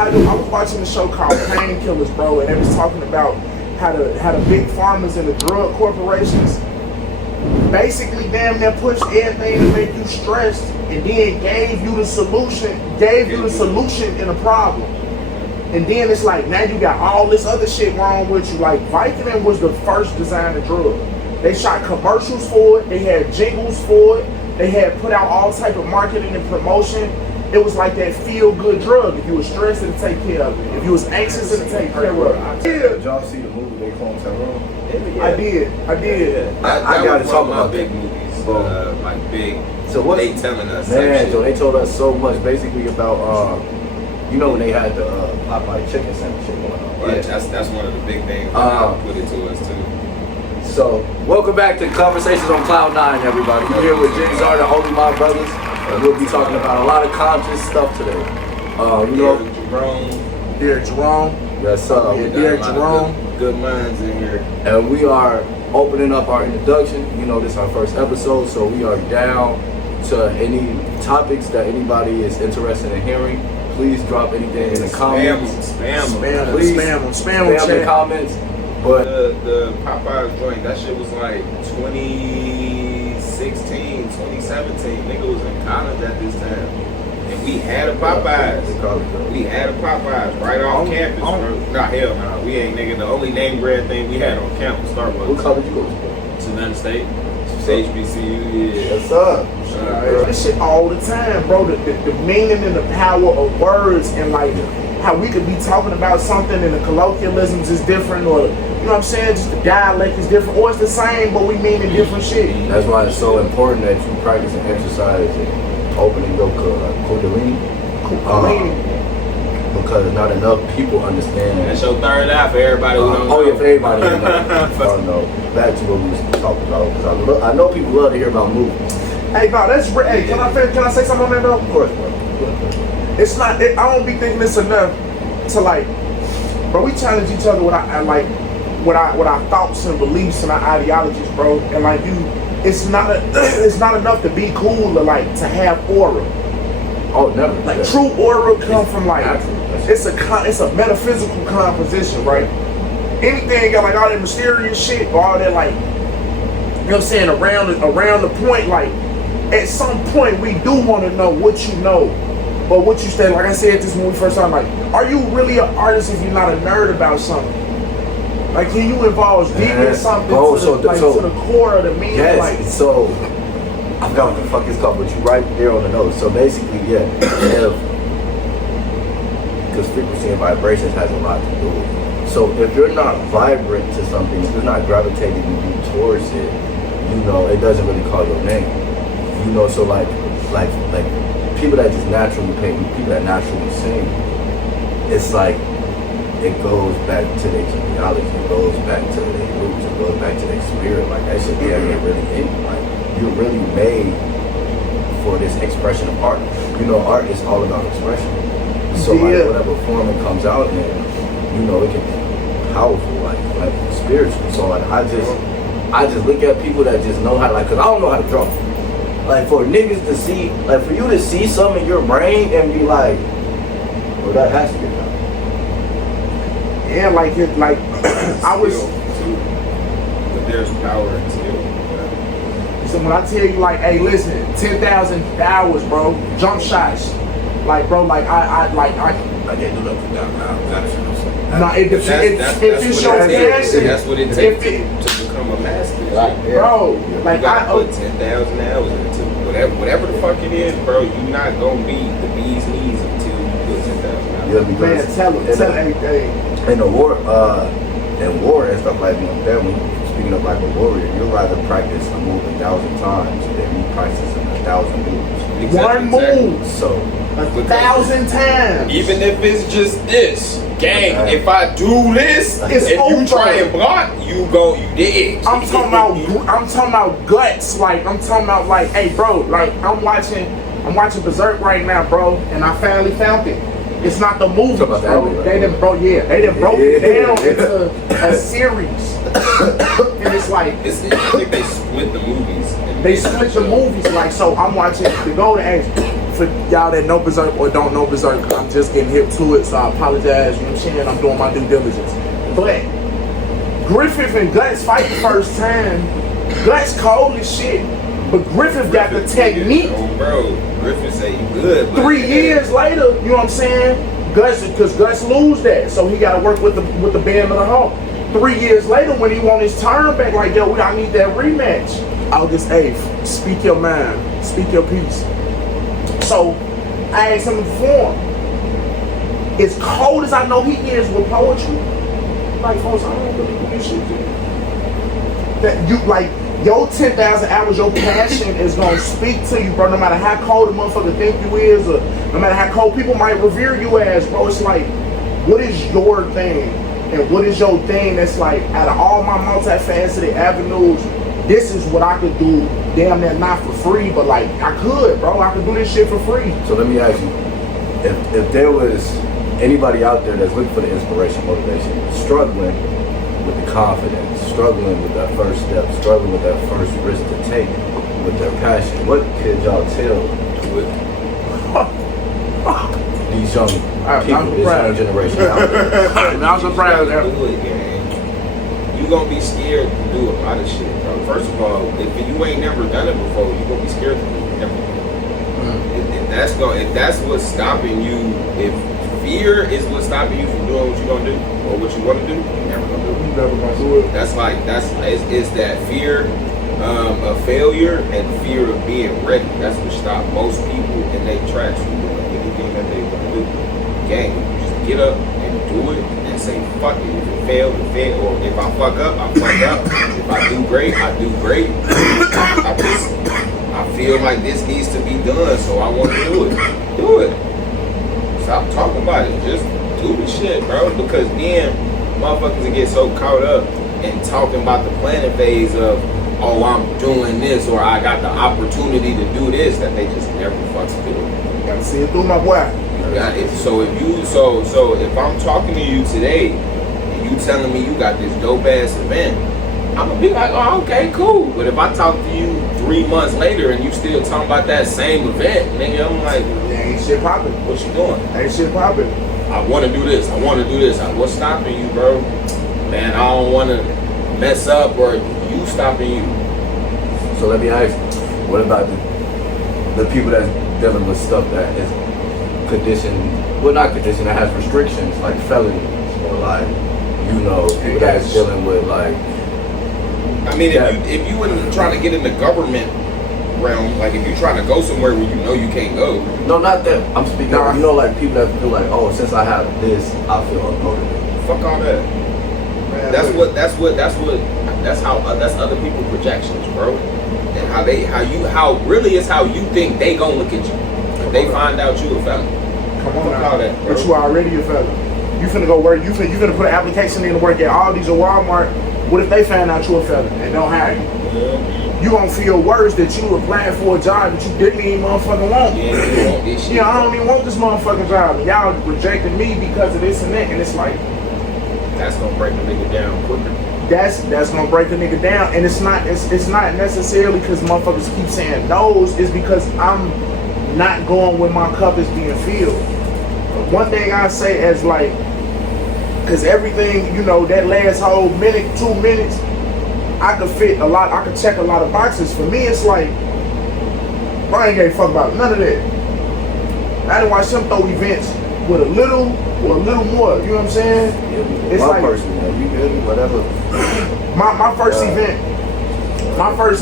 I was watching a show called Painkillers, bro, and they was talking about how the big pharmas and the drug corporations basically damn near pushed everything to make you stressed, and then gave you the solution in the problem. And then it's like, now you got all this other shit wrong with you. Like, Vicodin was the first designer drug. They shot commercials for it. They had jingles for it. They had put out all type of marketing and promotion. It was like that feel-good drug. If you were stressed, it'd take care of it. If you was anxious, it'd take care of it. Did y'all see the movie they call Tyrone? Yeah. I did. I gotta talk about big movies. Like big. So what they telling us? Man, so they told us so much basically about you know when they had the Popeye chicken sandwich shit going on, right? Yeah, that's one of the big things that put it to us too. So welcome back to Conversations on Cloud 9, everybody. We're here with JIGZART and Only My Brothers, and we'll be talking about a lot of conscious stuff today. You know, Dear Jerome. Yes, sir. Dear Jerome. Good minds in here. And we are opening up our introduction. You know, this is our first episode, so we are down to any topics that anybody is interested in hearing. Please drop anything in the comments. Spam the comments. But the Popeyes joint, that shit was like 2016, 2017. Nigga was in college at this time. And we had a Popeyes. We had a Popeyes right on campus, bro. Nah, hell no. We ain't, nigga. The only name brand thing we had on campus, Starbucks. What college you go to? Savannah State. HBCU, yeah. What's up? This shit all the time, bro. The meaning and the power of words, and like how we could be talking about something and the colloquialisms is different, or you know what I'm saying, just the dialect is different, or it's the same but we mean in different shit. That's why it's so important that you practice and exercise and opening your kundalini. Because not enough people understand that. That's your third eye for everybody who don't know. Oh yeah, for everybody who don't know. Back to what we was talking about, because I know people love to hear about movies. Hey, no, that's hey. Can I say something on that though? Of course, bro. It's not. I don't be thinking it's enough to like. But we challenge each other with our thoughts and beliefs and our ideologies, bro. And like it's not enough to be cool or like to have aura. Oh, never. Like yeah. True aura come from like natural. it's a metaphysical composition, right? Anything got like all that mysterious shit or all that like, you know what I'm saying, around the point, like at some point we do want to know what you know or what you said. Like I said this when we first started, like, are you really an artist if you're not a nerd about something? Like, can you involve deep in something to the core of the meaning? Yes, like, so I forgot what the fuck it's called, but you right there on the nose. So basically, yeah, because frequency and vibrations has a lot to do with it. So if you're not vibrant to something, if you're not gravitating towards it, you know, it doesn't really call your name. You know, so like people that just naturally paint, people that naturally sing, it's like it goes back to their genealogy, it goes back to their roots, it goes back to their spirit. Like that shit, yeah, they're really in. Like you're really made for this expression of art. You know, art is all about expression. So like whatever form it comes out in, you know, it can be powerful, like spiritual. So like I just look at people that just know how to, like, cause I don't know how to draw. Like for niggas to see, like for you to see something in your brain and be like, well, that has to be done. Yeah, like I was. But there's power in skill. So when I tell you, like, hey, listen, 10,000 hours, bro, jump shots, like, bro, like I can't do nothing now. Nah, if it's your passion, that's what it takes to become a master. Bro, like I put 10,000 hours into whatever the fuck it is, bro. You're not gonna be the bee's knees until you put 10,000 hours. Yeah, because tell anything. In a war, and stuff like that, when speaking of like a warrior, you'd rather practice a move 1,000 times than you practice 1,000 moves. One move. So 1,000 times. Even if it's just this, gang. Okay. If I do this, it's if over. You try and block, you dig. I'm talking about guts. Like I'm talking about like, hey, bro. Like I'm watching Berserk right now, bro, and I finally found it. It's not the movies, bro. They done broke it down into a series, and it's like I think they split the movies. They split the movies, like, so I'm watching the Golden Age. for y'all that know Berserk or don't know Berserk, I'm just getting hip to it, so I apologize. You know what I'm saying? I'm doing my due diligence. But Griffith and Guts fight the first time. Guts cold as shit, but Griffith got the technique. Oh, bro, Griffith say you good. 3 years later, you know what I'm saying? Guts, because Guts lose that, so he got to work with the band of the Hawk. 3 years later, when he want his turn back, like, yo, I need that rematch. August 8th, speak your mind, speak your piece. So, I asked him to perform. As cold as I know he is with poetry, like, folks, I don't really do this shit, dude. That you, like, your 10,000 hours, your passion is gonna speak to you, bro, no matter how cold a motherfucker think you is, or no matter how cold people might revere you as, bro. It's like, what is your thing? And what is your thing that's like, out of all my multifaceted avenues, this is what I could do, damn near not for free, but like, I could, bro. I could do this shit for free. So let me ask you, if there was anybody out there that's looking for the inspiration, motivation, struggling with the confidence, struggling with that first step, struggling with that first risk to take with their passion, what could y'all tell these young people, this young generation out there? I'm surprised. You gonna be scared to do a lot of shit, bro. First of all, if you ain't never done it before, you gonna be scared to do everything. If that's what's stopping you, if fear is what's stopping you from doing what you're gonna do or what you want to do, you're never gonna do it. You never gonna do it. It's that fear of failure and fear of being ready. That's what stops most people in their tracks from doing anything that they want to do. Gang, just get up and do it and say fuck it. If it fail, it fail. Or if I fuck up, I fuck up. If I do great, I do great. I feel like this needs to be done, so I want to do it. Do it. Stop talking about it. Just do the shit, bro. Because then motherfuckers will get so caught up in talking about the planning phase of, oh, I'm doing this, or I got the opportunity to do this, that they just never fucking do it. Gotta see it through, my boy. Got it. So if I'm talking to you today and you telling me you got this dope ass event, I'm gonna be like, oh, okay, cool. But if I talk to you 3 months later and you still talking about that same event, nigga, I'm like, ain't shit popping. What you doing? Ain't shit popping. I want to do this. I want to do this. What's stopping you, bro? Man, I don't want to mess up, or you stopping you. So let me ask you, what about the people that's dealing with stuff that is conditioned, well, not conditioned, that has restrictions, like felonies, or like, you know, people that's dealing with like, I mean, if you were trying to get in the government realm, like if you're trying to go somewhere where you know you can't go. No, not that. I'm speaking. You know, like people that feel like, oh, since I have this, I feel unmotivated. Fuck all that. Man, that's other people's projections, bro. And how really is how you think they gonna look at you. If they find out you a felon. Come on now. All that, bro. But you already a felon. You finna go work. You finna put an application in to work at Aldi's or Walmart. What if they find out you a felon and don't hire you? Yeah. You gonna feel worse that you applied for a job that you didn't even motherfucking want. Yeah, I don't even want this motherfucking job. Y'all rejected me because of this and that, and it's like, that's gonna break a nigga down quicker. That's gonna break a nigga down, and it's not necessarily because motherfuckers keep saying no's. It's because I'm not going when my cup is being filled. One thing I say is like, because everything, you know, that last whole minute, 2 minutes, I could fit a lot, I could check a lot of boxes. For me, it's like, I ain't gave a fuck about none of that. I didn't watch them throw events with a little or a little more, you know what I'm saying? Yeah, it's like, person, man, you good, whatever. My first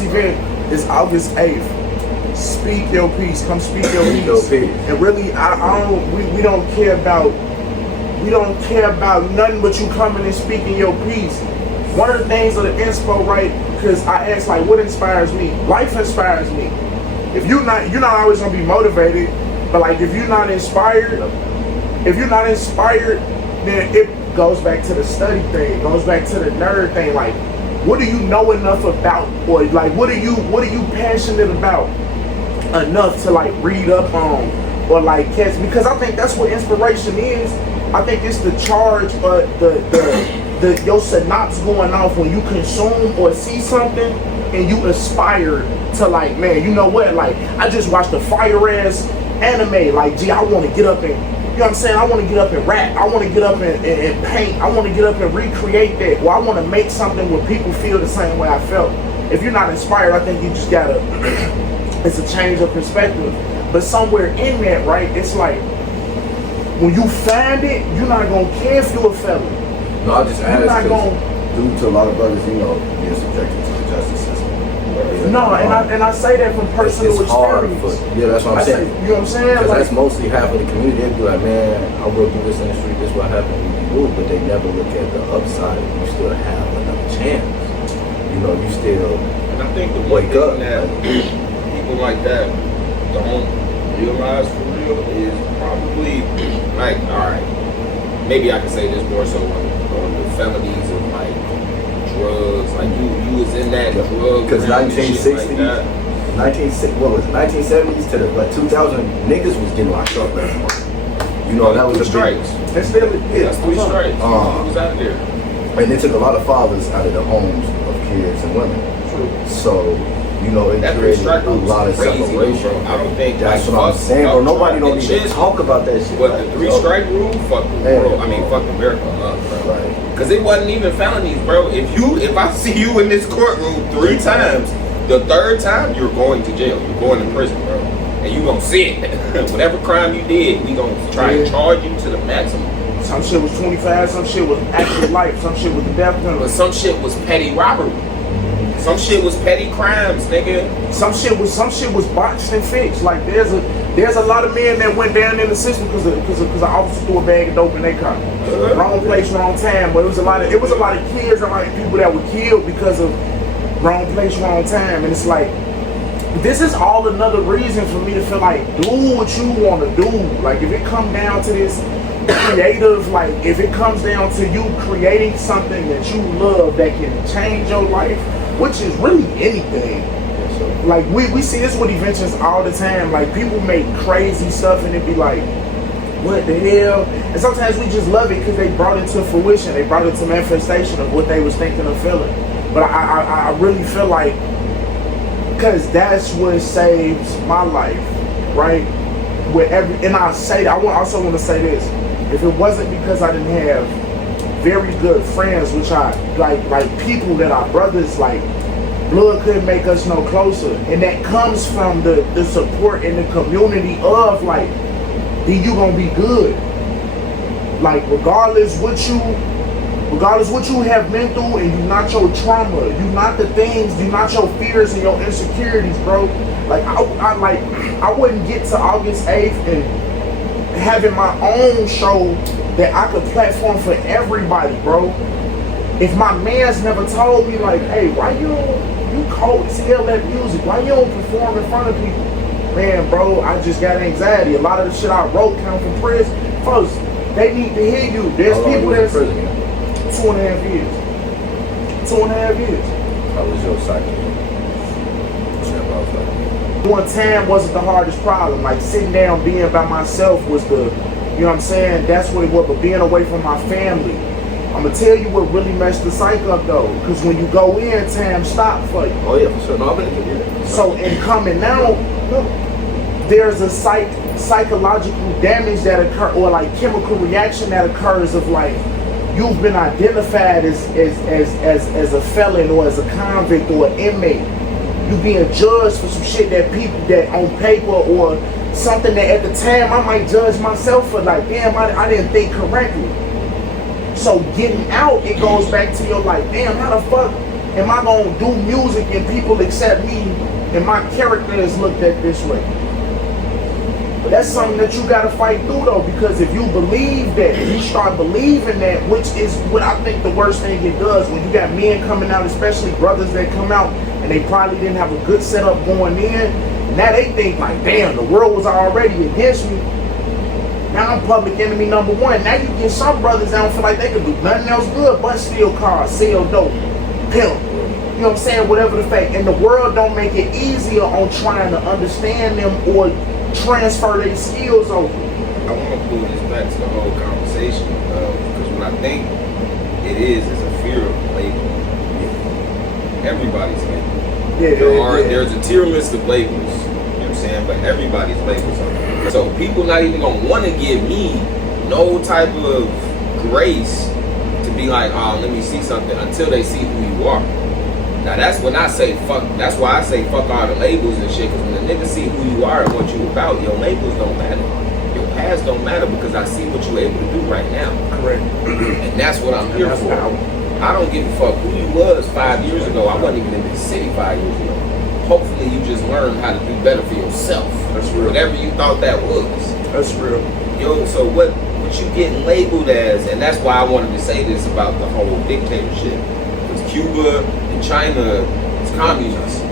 event is August 8th. Speak your piece, come speak your piece. And really, we don't care about nothing but you coming and speaking your piece. One of the things of the inspo, right? Because I asked like, what inspires me? Life inspires me. If you're not always gonna be motivated, but like if you're not inspired, then it goes back to the study thing, goes back to the nerd thing. Like, what do you know enough about, or like what are you passionate about enough to like read up on or like catch? Because I think that's what inspiration is. I think it's the charge, your synapse going off when you consume or see something and you aspire to like, man, you know what? Like, I just watched a fire ass anime. Like, gee, I want to get up and, you know what I'm saying? I want to get up and rap. I want to get up and paint. I want to get up and recreate that. Or I want to make something where people feel the same way I felt. If you're not inspired, I think you just gotta, it's a change of perspective. But somewhere in that, right, it's like, when you find it, you're not gonna care if you're a felon. No, I just asked due to a lot of brothers, you know, being subjected to the justice system. No, and I say that from personal it's hard experience. yeah, that's what I'm saying. You know what I'm saying? Because Like, that's mostly half of the community. They'd be like, man, I'll go do this in the street, this is what happened, we move, but they never look at the upside. You still have another chance. You know, you still and I think the wake up. That people like that don't realize for real is probably like, all right, maybe I can say this more so on the felonies of like drugs, like you was in that drug because 1960s, what was it, 1970s to the like 2000 niggas was getting locked up. You know, that was the strikes. That's still That's 3 strikes. He was out there, and it took a lot of fathers out of the homes of kids and women. True. So. You know, it created a lot of separation. I don't think that's what I'm saying, bro. Nobody don't even talk about that shit. But the 3 strike rule, fuck the world. I mean, fuck America up, bro. Right. Because it wasn't even felonies, bro. If I see you in this courtroom 3 times, the 3rd time you're going to jail. You're going to prison, bro. And you gonna sit. Whatever crime you did, we gonna try and charge you to the maximum. Some shit was 25, some shit was actual life, some shit was the death penalty. But some shit was petty robbery. Some shit was petty crimes, nigga. Some shit was botched and fixed. Like there's a lot of men that went down in the system because the officers threw a bag of dope in their car. Wrong place, wrong time. But it was a lot of kids and like people that were killed because of wrong place, wrong time. And it's like, this is all another reason for me to feel like do what you want to do. Like if it comes down to this creative, like if it comes down to you creating something that you love that can change your life, which is really anything. Like we see this with inventions all the time. Like people make crazy stuff and it be like, what the hell? And sometimes we just love it because they brought it to fruition. They brought it to manifestation of what they was thinking of feeling. But I really feel like, because that's what saves my life, right? And I say that, I also want to say this. If it wasn't because I didn't have very good friends, which I like people that are brothers, like blood couldn't make us no closer, and that comes from the support in the community of like, then you gonna be good. Like regardless what you have been through, and you not your trauma, you not the things, you not your fears and your insecurities, bro. Like I wouldn't get to August 8th and having my own show that I could platform for everybody, bro. If my man's never told me like, hey, why you cold as hell at music? Why you don't perform in front of people? Man, bro, I just got anxiety. A lot of the shit I wrote come from prison. First, they need to hear you. There's people that's 2.5 years. 2.5 years. How was your cycle? One time wasn't the hardest problem. Like sitting down, being by myself was the, you know what I'm saying? That's what it was. But being away from my family, I'm gonna tell you what really messed the cycle up though. Because when you go in, time stop for you. Oh yeah, for sure. No, I've been here. So in coming out, there's a psychological damage that occur, or like chemical reaction that occurs of like, you've been identified as a felon or as a convict or an inmate. You being judged for some shit that people that on paper or something that at the time I might judge myself for, like, damn, I didn't think correctly. So getting out, it goes back to your like, damn, how the fuck am I gonna do music and people accept me and my character is looked at this way? But that's something that you gotta fight through though, because if you believe that, if you start believing that, which is what I think the worst thing it does, when you got men coming out, especially brothers that come out and they probably didn't have a good setup going in, now they think like, damn, the world was already against me. Now I'm public enemy number 1. Now you get some brothers that don't feel like they can do nothing else good but steal cars, sell dope, pimp. You know what I'm saying? Whatever the fact. And the world don't make it easier on trying to understand them or transfer their skills over. I want to pull this back to the whole conversation because what I think it is a fear of label. Everybody's label. Yeah, There's a tier list of labels. You know what I'm saying? but everybody's labels on it. So people not even gonna want to give me no type of grace to be like, oh, let me see something until they see who you are. Now that's when I say fuck. That's why I say fuck all the labels and shit. Because when the niggas see who you are and what you about, your labels don't matter. Your past don't matter because I see what you're able to do right now. Correct. And that's what I'm here for. I don't give a fuck who you was 5 years ago. I wasn't even in this city 5 years ago. Hopefully you just learned how to do better for yourself. That's real. Whatever you thought that was. That's real. Yo, so what you getting labeled as, and that's why I wanted to say this about the whole dictatorship. Because Cuba and China is communist.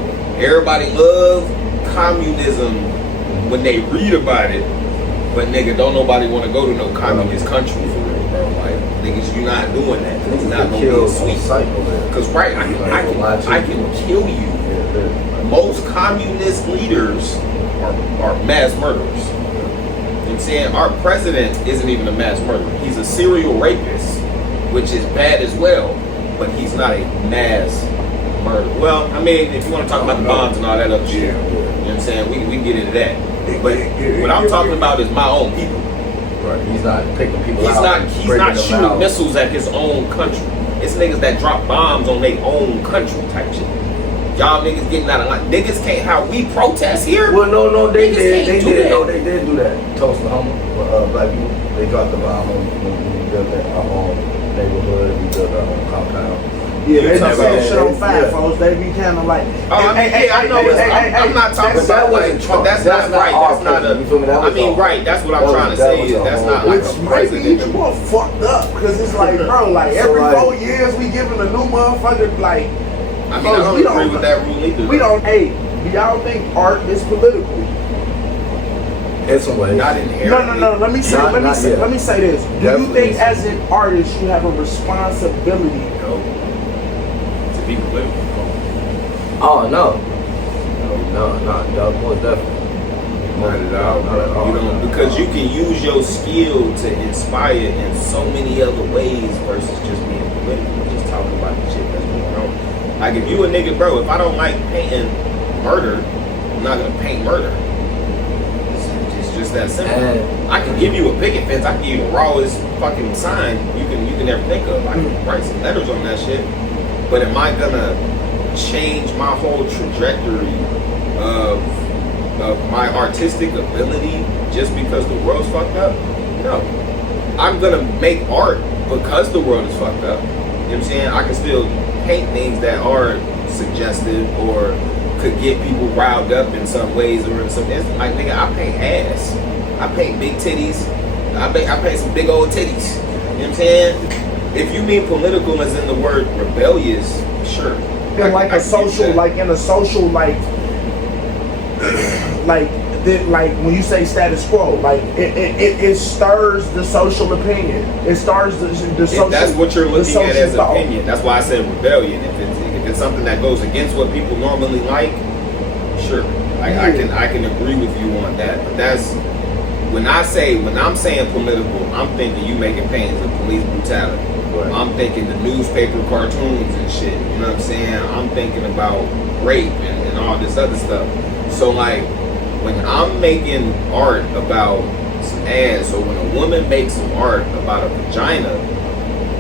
Everybody love communism when they read about it, but nigga, don't nobody want to go to no communist country for real, bro. Like, niggas, you not doing that. It's not gonna be a sweet cycle. Because right, I can kill you. Most communist leaders are mass murderers. You know what I'm saying? Our president isn't even a mass murderer. He's a serial rapist, which is bad as well, but he's not a mass murderer. Well, I mean, if you want to talk about the bombs and all that other shit, you know what I'm saying? We can get into that. But what I'm talking about is my own people. Right. He's not picking people out. He's not shooting missiles at his own country. It's niggas that drop bombs on their own country type shit. Y'all niggas getting out of line. Niggas can't, how we protest here? Well, no, they Niggas did. can't They do did. that. No, they did do that. Tulsa, black people, they dropped the bomb when we built our own neighborhood, we built our own compound. Yeah, they talking just about set shit on that, fire, yeah. folks. They be kind of like, Oh, I know. I'm not talking But that about like, wasn't Trump. that's not right. our That's not president. You feel me? That I was mean, all- right. That's what I'm that trying to was- that say was is a that's whole- not like which a might be president. even more fucked up because it's like, bro, like So, every like- 4 years we giving a new motherfucker like. I mean, I don't agree with that rule either. We don't. Hey, do y'all think art is political? In some ways. Not inherently. No. Let me say this. Do you Definitely. think, as an artist, you have a responsibility? No. To be political. Oh, no. No, most definitely. Not at all, Not at all. You know, because you can use your skill to inspire in so many other ways versus just being political, just talking about the shit that's going on. Like if you a nigga, bro, if I don't like painting murder, I'm not gonna paint murder. It's just that simple. And- I can give you a picket fence, I can give you the rawest fucking sign you can ever think of. I can write some letters on that shit. But am I gonna change my whole trajectory of my artistic ability just because the world's fucked up? No. I'm gonna make art because the world is fucked up. You know what I'm saying? I can still paint things that are suggestive or could get people riled up in some ways or in some instance. Like nigga, I paint ass. I paint big titties. I paint some big old titties. You know what I'm saying? If you mean political as in the word rebellious, sure. In like a social, like in a social, like when you say status quo, like it stirs the social opinion. It stirs the social. If that's what you're looking at as thought. opinion, that's why I said rebellion. If it's something that goes against what people normally like, sure, I can agree with you on that. But that's when I'm saying political, I'm thinking you making paintings of police brutality. Right. I'm thinking the newspaper cartoons and shit. You know what I'm saying? I'm thinking about rape and all this other stuff. So like when I'm making art about some ass, or when a woman makes some art about a vagina,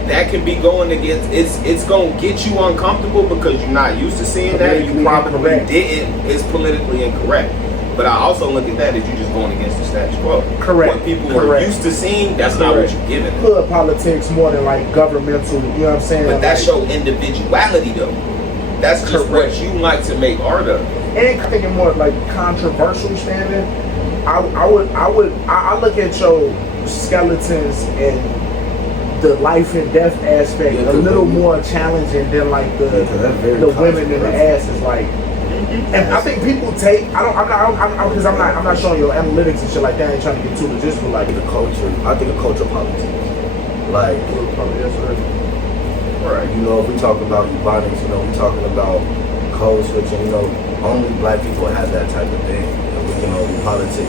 that can be going against, it's gonna get you uncomfortable because you're not used to seeing that. You probably didn't. It's politically incorrect. But I also look at that as you just going against the status quo. Correct. What people are used to seeing, that's not what you're giving them. Hood politics more than like governmental. You know what I'm saying? But that's like, your individuality though. That's just what you like to make art of. and thinking more like controversial standing. I look at your skeletons and the life and death aspect a little more challenging than like the women in the ass is like. And I think people take. I'm not showing your analytics and shit like that. I ain't trying to get too logistical like the culture. I think of culture politics. Like, right? You know, if we talk about Ebonics, you know, we talking about code switching. You know, only black people have that type of thing. And we can only politic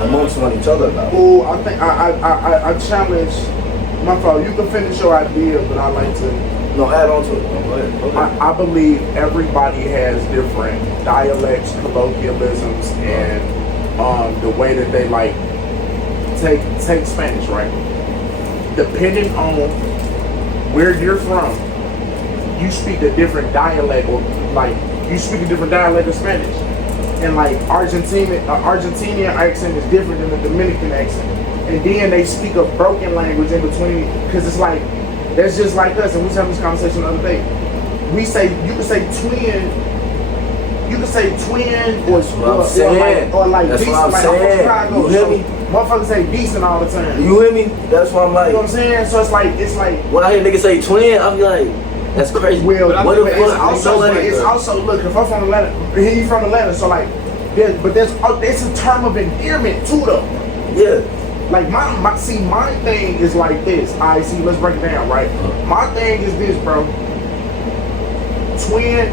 amongst one each other about. Oh, I think I challenge. My fault. You can finish your idea, but I like to. No, add on to it. No, go ahead. Go ahead. I believe everybody has different dialects, colloquialisms, and the way that they like take Spanish, right? Depending on where you're from, you speak a different dialect, or like you speak a different dialect of Spanish. And like Argentinian accent is different than the Dominican accent. And then they speak a broken language in between, because it's like, that's just like us. And we was having this conversation the other day. You can say twin, or like that's decent, what I'm like saying. Chicago, You hear so me? motherfuckers say decent all the time. You hear me? That's why I'm like, You know what I'm saying? So it's like when I hear niggas say twin, I'm like, that's crazy. Well, what the it's fuck? also look, if I'm from Atlanta, he from Atlanta, so like, it's a term of endearment too, though. Yeah. Like my thing is like this. Alright, see, let's break it down, right? My thing is this, bro. Twin,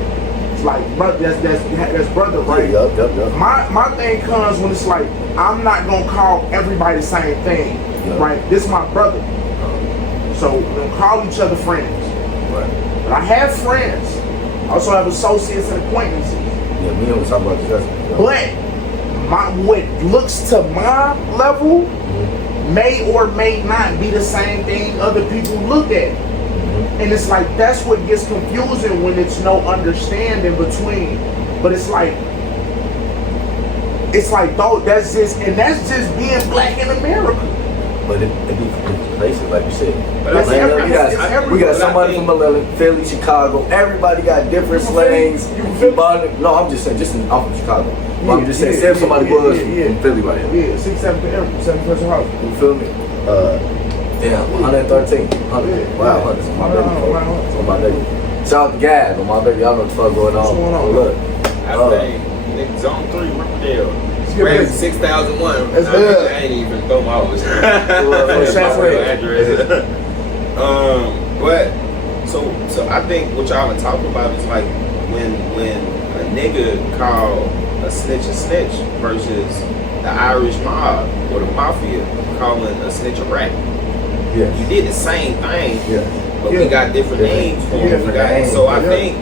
it's like brother. That's brother, right? Yup. My thing comes when it's like, I'm not gonna call everybody the same thing, right? This is my brother, so we don't call each other friends. Right. But I have friends. I also have associates and acquaintances. Yeah, me and we talk about this. But what looks to my level may or may not be the same thing other people look at. And it's like, that's what gets confusing when it's no understanding between. But it's like, though, that's just being black in America. But it be places, like you said. But we got somebody from Atlanta, Philly, Chicago. Everybody got different slangs. No, I'm just saying, I'm from Chicago. But I'm just saying, say if somebody was from Philly right here. Yeah, 7 person house. You feel me? Damn, 113. 100. Wow, 100. It's on my baby. It's on my baby. Shout out to Gaz on my baby. Y'all know what the fuck going on. What's going on? Look. Nigga, Zone 3, Riverdale. Grab 6001. That's good. I ain't even throw my own address. But so I think what y'all are talking about is like when a nigga call a snitch versus the Irish mob or the mafia calling a snitch a rat. Yeah. You did the same thing, but we got different names for it. So I think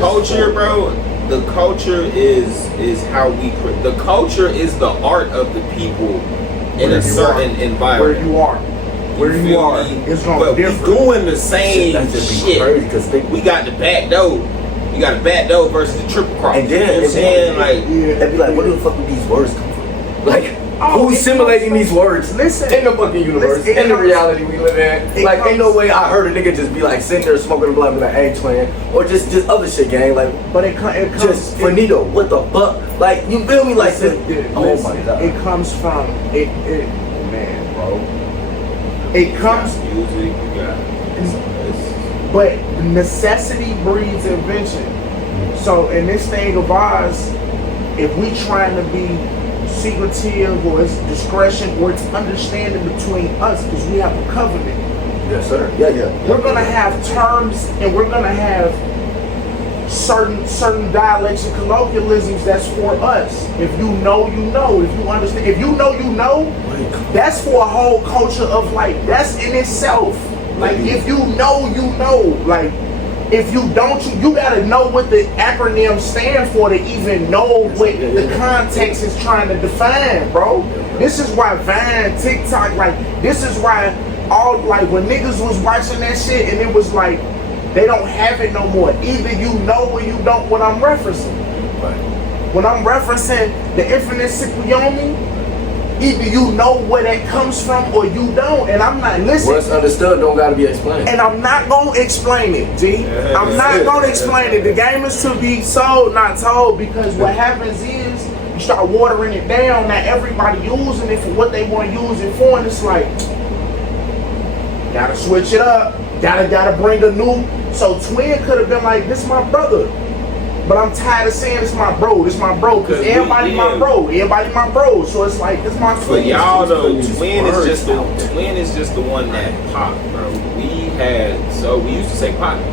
culture, bro. The culture is how the culture is the art of the people in a certain environment. Where you are, it's gonna be different. We doing the same shit. Because we got the back door. You got the back door versus the triple cross. And then you know what I'm saying, like, they'd be like, where the fuck do these words come from? Like, who's simulating these words? Listen, in the fucking universe, in the reality we live in. Like, ain't no way I heard a nigga just be like sitting there smoking a blunt, be like, hey, twin, or just other shit, gang. Like, but it comes just Finito. What the fuck? Like, you feel me? Like, oh my god. It comes from man, bro. It comes. Music, but necessity breeds invention. So in this thing of ours, if we trying to be secretive, or it's discretion, or it's understanding between us, because we have a covenant. Yes, sir. Yeah. We're gonna have terms, and we're gonna have certain dialects and colloquialisms that's for us. If you know, you know. If you understand, if you know, you know. That's for a whole culture of like, that's in itself. Like, if you know, you know. Like, if you don't, you gotta know what the acronym stand for to even know what the context is trying to define, bro. This is why Vine, TikTok, like, this is why all, like, when niggas was watching that shit and it was like, they don't have it no more. Either you know or you don't what I'm referencing. When I'm referencing the infinite Cicciomi, either you know where that comes from or you don't. And I'm not listening. What's understood don't gotta be explained. And I'm not gonna explain it, G. I'm not gonna explain it. The game is to be sold, not told, because what happens is you start watering it down. Now everybody using it for what they want to use it for, and it's like, gotta switch it up. Gotta bring a new. So Twin could have been like, this my brother. But I'm tired of saying this my bro, because everybody my bro, so it's like, this my twin. For y'all though, twin is just the one that popped, bro. We used to say partner.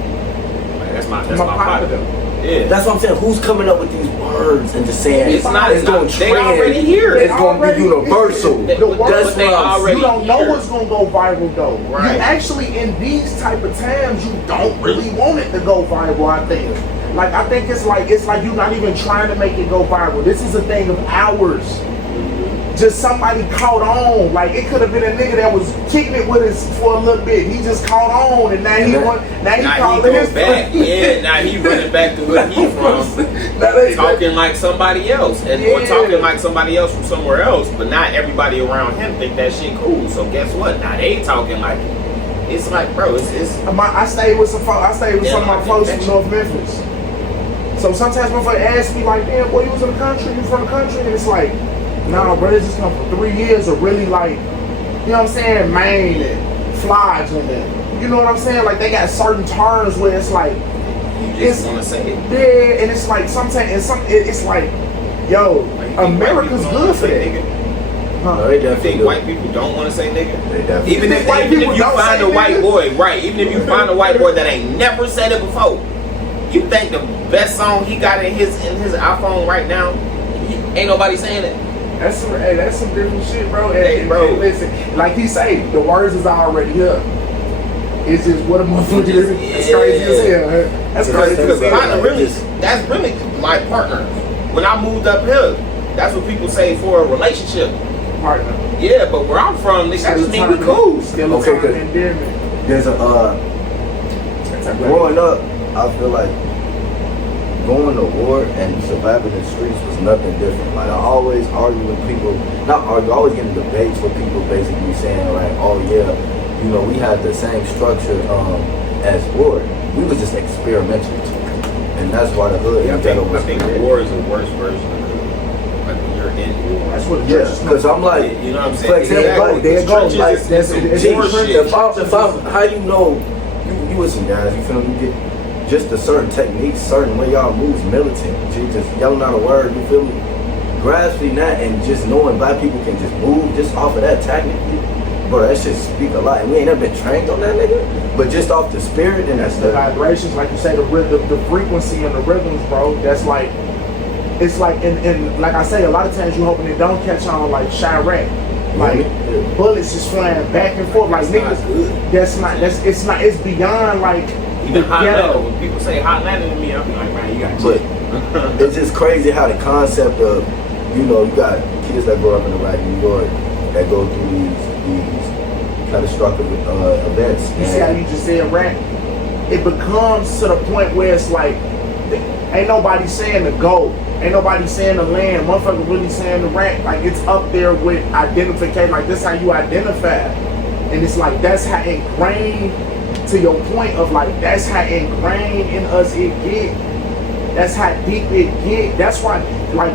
Like, that's my partner. Yeah. That's what I'm saying. Who's coming up with these words and just saying It's not. it's going to They trend? already here. It's going to be universal. The words That's they what I'm already You don't know here. what's gonna go viral though. Right. You actually in these type of times you don't really want it to go viral, I think. Like I think it's like you're not even trying to make it go viral. This is a thing of hours. Just somebody caught on. Like it could have been a nigga that was kicking it with us for a little bit. He just caught on and now he Now he goes back. Yeah, now he running back to where he from. Talking like somebody else. Or talking like somebody else from somewhere else. But not everybody around him think that shit cool. So guess what? Now they talking like it. It's like, bro, it's I stayed with some of my folks from North Memphis. So sometimes my folks ask me like, damn, boy, you was in the country, you from the country? And it's like, nah, bro, this just come for 3 years of really like, you know what I'm saying, Maine and Flodgen and, you know what I'm saying? Like they got certain terms where it's like, you just want to say it. yeah, and it's like sometimes, it's like, yo, Like, America's good for that. nigga? No, they You definitely think do. white people don't want to say nigga? They definitely Even if you find a white boy, right? Even if you find a white boy that ain't never said it before, you think the best song he got in his iPhone right now, ain't nobody saying it. That's some different shit, bro. Hey, bro. And listen, like he say, the words is already here. It's just what a motherfucker is. It's crazy as hell. Huh? That's crazy as hell. That's really my partner. When I moved up here, that's what people say for a relationship. Partner. Yeah, but where I'm from, they just mean we cool. Still a Okay, time good. pandemic. There's growing up, I feel like going to war and surviving in the streets was nothing different. Like I always argue with people, not argue, I always get in debates with people basically saying like, oh yeah, you know, we had the same structure as war. We was just experimental. And that's why the hood Yeah, I think created. war is the worst version of the like when you're in war. That's what the Yeah, church is. because I'm like, You know what I'm saying? for example, There you go. Churches Like, is that's some it's G more shit. if I'm, how you know, you with some guys, you feel me, you get just a certain technique, certain way y'all moves militant. You just yelling out a word, you feel me? Grasping that and just knowing black people can just move just off of that technically. Bro, that shit speak a lot. And we ain't never been trained on that nigga. But just off the spirit and That's the vibrations, like you say, the rhythm, the frequency and the rhythms, bro. That's like, it's like, and like I say, a lot of times you hoping it don't catch on like Chirac. Like bullets just flying back and forth, like niggas. It's beyond like Even the hot ghetto. landing. When people say hot landing to me, I'm like, man, you got But it's just crazy how the concept of, you know, you got kids that grow up in like New York that go through these catastrophic events. You see how you just said rap? It becomes to the point where it's like, ain't nobody saying the go. Ain't nobody saying the land. Motherfucker really saying the rap. Like it's up there with identification. Like this how you identify. And it's like that's how ingrained, to your point of like, that's how ingrained in us it get. That's how deep it get. That's why like